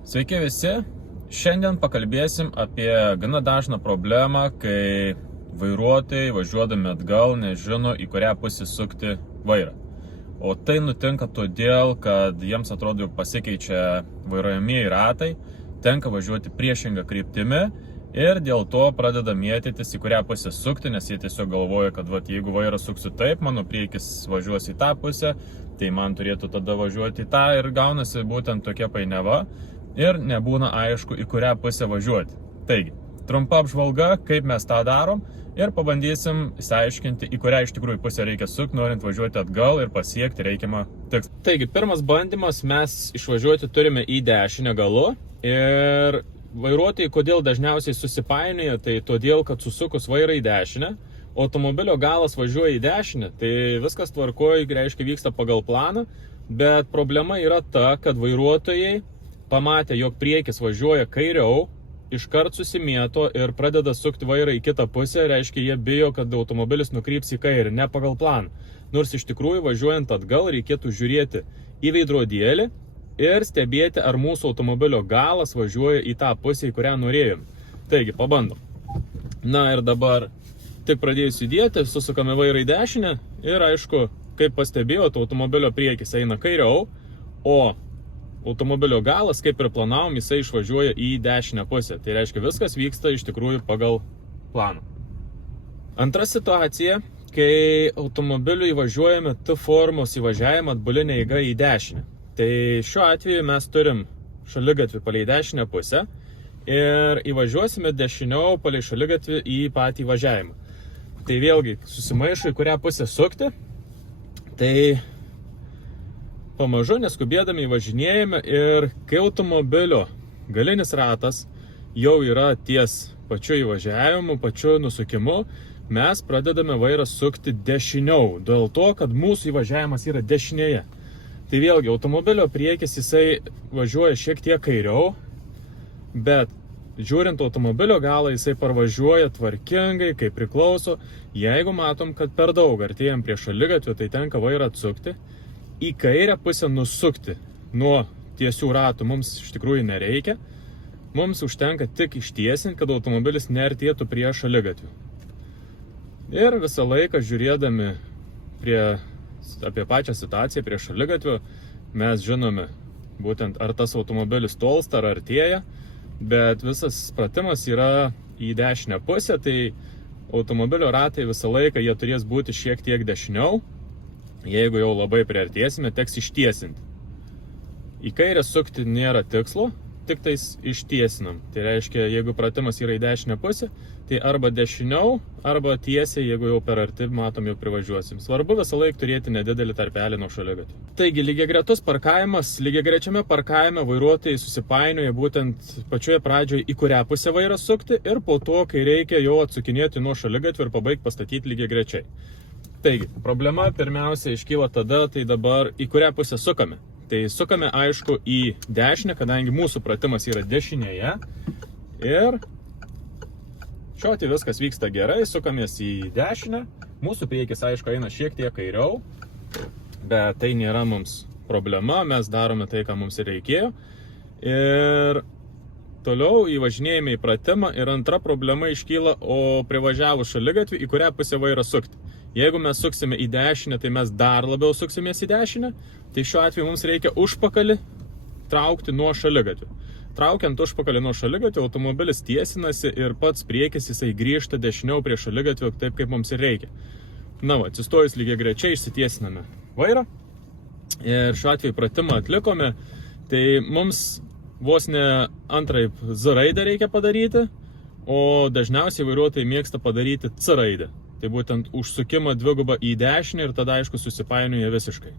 Sveiki visi! Šiandien pakalbėsim apie gana dažną problemą, kai vairuotojai važiuodami atgal nežino, į kurią pusę sukti vairą. O tai nutinka todėl, kad jiems atrodo, jog pasikeičia vairuojamieji ratai, tenka važiuoti priešingą kryptimi ir dėl to pradeda mėtytis, į kurią pusę sukti, nes jie tiesiog galvoja, kad jeigu vairą suksiu taip, mano priekis važiuos į tą pusę, tai man turėtų tada važiuoti į tą ir gaunasi būtent tokia painiava. Ir nebūna aišku, į kurią pusę važiuoti. Taigi, trumpa apžvalga, kaip mes tą darom ir pabandysim išsiaiškinti, į kurią iš tikrųjų pusę reikia sukti, norint važiuoti atgal ir pasiekti reikiamą tikslą. Taigi, pirmas bandymas, mes išvažiuoti turime į dešinę galu ir vairuotojai, kodėl dažniausiai susipainioja, tai todėl, kad susukus vairą į dešinę, automobilio galas važiuoja į dešinę, tai viskas tvarkoja, reiškia vyksta pagal planą, bet problema yra ta, kad vairuotojai pamatė, jog priekis važiuoja kairiau, iškart susimėto ir pradeda sukti vairą į kitą pusę, reiškia, jie bijo, kad automobilis nukryps į kairę, ne pagal planą. Nors iš tikrųjų, važiuojant atgal, reikėtų žiūrėti į veidrodėlį ir stebėti, ar mūsų automobilio galas važiuoja į tą pusę, į kurią norėjom. Taigi, pabandom. Na ir dabar, tik pradėjus judėti, susukame vairą į dešinę ir aišku, kaip pastebėjot, automobilio priekis eina kairiau, o automobilio galas, kaip ir planavom, jisai išvažiuoja į dešinę pusę. Tai reiškia, viskas vyksta iš tikrųjų pagal planą. Antra situacija, kai automobiliu įvažiuojame T formos įvažiavimą atbulinę eigą į dešinę. Tai šiuo atveju mes turim šaligatvį palei dešinę pusę ir įvažiuosime dešiniau palei šaligatvį į patį įvažiavimą. Tai vėlgi susimaišo, į kurią pusę sukti. Tai pamažu neskubėdami įvažinėjame ir kai automobilio galinis ratas jau yra ties pačiu įvažiavimu, pačiu nusukimu, mes pradedame vairą sukti dešiniau, dėl to, kad mūsų įvažiavimas yra dešinėje. Tai vėlgi, automobilio priekis jisai važiuoja šiek tiek kairiau, bet žiūrint automobilio galą, jisai parvažiuoja tvarkingai, kaip priklauso. Jeigu matom, kad per daug artėjam prie šaligatvio, tai tenka vairą atsukti. Į kairę pusę nusukti nuo tiesių ratų mums iš tikrųjų nereikia. Mums užtenka tik ištiesinti, kad automobilis neartėtų prie šaligatvių. Ir visą laiką žiūrėdami apie pačią situaciją prie šaligatvio, mes žinome būtent ar tas automobilis tolsta ar artėja, bet visas pratimas yra į dešinę pusę, tai automobilio ratai visą laiką jie turės būti šiek tiek dešiniau. Jeigu jau labai priartėsime, teks ištiesinti. Į kairę sukti nėra tikslo, tik tais ištiesinam. Tai reiškia, jeigu pratimas yra į dešinę pusę, tai arba dešiniau, arba tiesiai, jeigu jau per arti matom, jau privažiuosim. Svarbu visą laiką turėti nedidelį tarpelį nuo šaligatvio. Taigi, lygiagretus parkavimas, lygiagrečiame parkavime vairuotojai susipainioja būtent pačioje pradžioje, į kurią pusę vairą sukti ir po to, kai reikia jau atsukinėti nuo šaligatvio ir pabaigti pastatyti lygiagrečiai. Taigi, problema pirmiausia iškyla tada, tai dabar į kurią pusę sukame. Tai sukame, aišku, į dešinę, kadangi mūsų pratimas yra dešinėje. Ir šiuo atveju viskas vyksta gerai, sukamės į dešinę. Mūsų priekis, aišku, eina šiek tiek kairiau, bet tai nėra mums problema, mes darome tai, ką mums ir reikėjo. Ir toliau įvažinėjame į pratimą ir antra problema iškyla, o privažiavus šaligatvį, į kurią pusę vairą sukti. Jeigu mes suksime į dešinę, tai mes dar labiau suksimės į dešinę, tai šiuo atveju mums reikia užpakalį traukti nuo šaligatvio. Traukiant užpakalį nuo šaligatvio, automobilis tiesinasi ir pats priekis jisai grįžta dešiniau prie šaligatvio, taip kaip mums ir reikia. Na va, atsistojus lygiagrečiai išsitiesiname vairą ir šiuo atveju pratimą atlikome, tai mums vos ne antraip Z raidę reikia padaryti, o dažniausiai vairuotojai mėgsta padaryti C raidę. Tai būtent užsukimą dvigubą į dešinę ir tada aišku susipainioja visiškai.